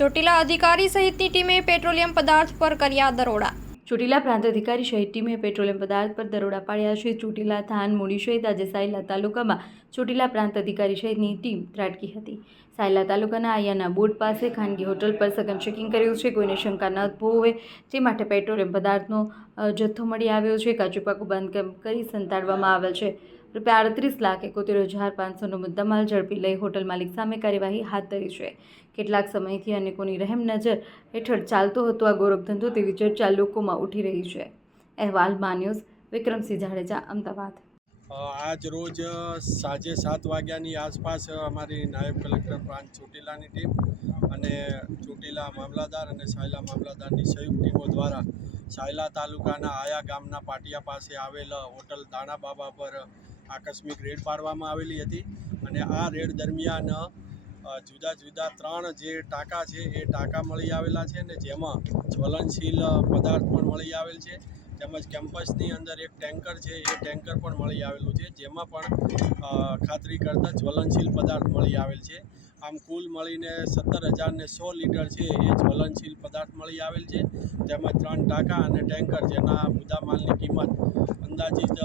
ચોટીલા અધિકારી સહિતની ટીમે પેટ્રોલિયમ પદાર્થ પર કર્યા દરોડા। ચોટીલા પ્રાંત અધિકારી સહિત ટીમે પેટ્રોલિયમ પદાર્થ પર દરોડા પાડ્યા છે। ચોટીલા થાન મૂડી સહિત આજે સાયલા તાલુકામાં ચોટીલા પ્રાંત અધિકારી સહિતની ટીમ ત્રાટકી હતી। સાયલા તાલુકાના આયાના બોર્ડ પાસે ખાનગી હોટલ પર સઘન ચેકિંગ કર્યું છે। કોઈને શંકા ન હોવે તે માટે પેટ્રોલિયમ પદાર્થનો જથ્થો મળી આવ્યો છે। કાચું પાકું બાંધકામ કરી સંતાડવામાં આવેલ છે। ₹38,71,500નો મુદ્દામાલ ઝડપી લઈ હોટલ માલિક સામે કાર્યવાહી હાથ ધરી છે। કેટલાક સમયથી અનેકોની રહેમ નજર હેઠળ ચાલતો હતો આ ગોરખધંધો તેવી ચર્ચા લોકોમાં ઉઠી રહી છે। અહેવાલ માન્યુઝ વિક્રમસિંહ જાડેજા, અમદાવાદ। આજ રોજ સાંજે 7 વાગ્યાની આસપાસ અમારી નાયબ કલેક્ટર પ્રાંત ચોટીલાની ટીમ અને ચોટીલા મામલાદાર અને સાયલા મામલાદારની સંયુક્ત ટીમો દ્વારા સાયલા તાલુકાના આયા ગામના પાટિયા પાસે આવેલ હોટલ દાણા બાબા પર આકસ્મિક રેડ પાડવામાં આવેલી હતી અને આ રેડ દરમિયાન જુદા જુદા 3 જે ટાંકા છે એ ટાંકા મળી આવેલા છે અને જેમાં જ્વલનશીલ પદાર્થ પણ મળી આવેલ છે। તેમજ કેમ્પસની અંદર એક ટેન્કર છે એ ટેન્કર પણ મળી આવેલું છે જેમાં પણ ખાતરી કરતાં જ્વલનશીલ પદાર્થ મળી આવેલ છે। આમ કુલ મળીને 17,100 લીટર છે એ જ્વલનશીલ પદાર્થ મળી આવેલ છે। તેમજ 3 ટાંકા અને ટેન્કર જેના મુદ્દામાલની કિંમત અંદાજિત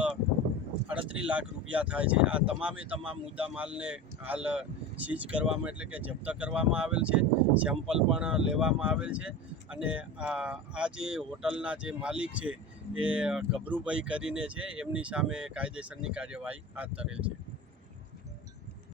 38 લાખ રૂપિયા થાય છે। આ તમામ મુદ્દામાલને હાલ સીઝ કરવામાં એટલે કે જપ્ત કરવામાં આવેલ છે। સેમ્પલ પણ લેવામાં આવેલ છે અને આ જે હોટલના જે માલિક છે એ ગભરુભાઈ કરીને છે, એમની સામે કાયદેસરની કાર્યવાહી હાથ ધરેલ છે।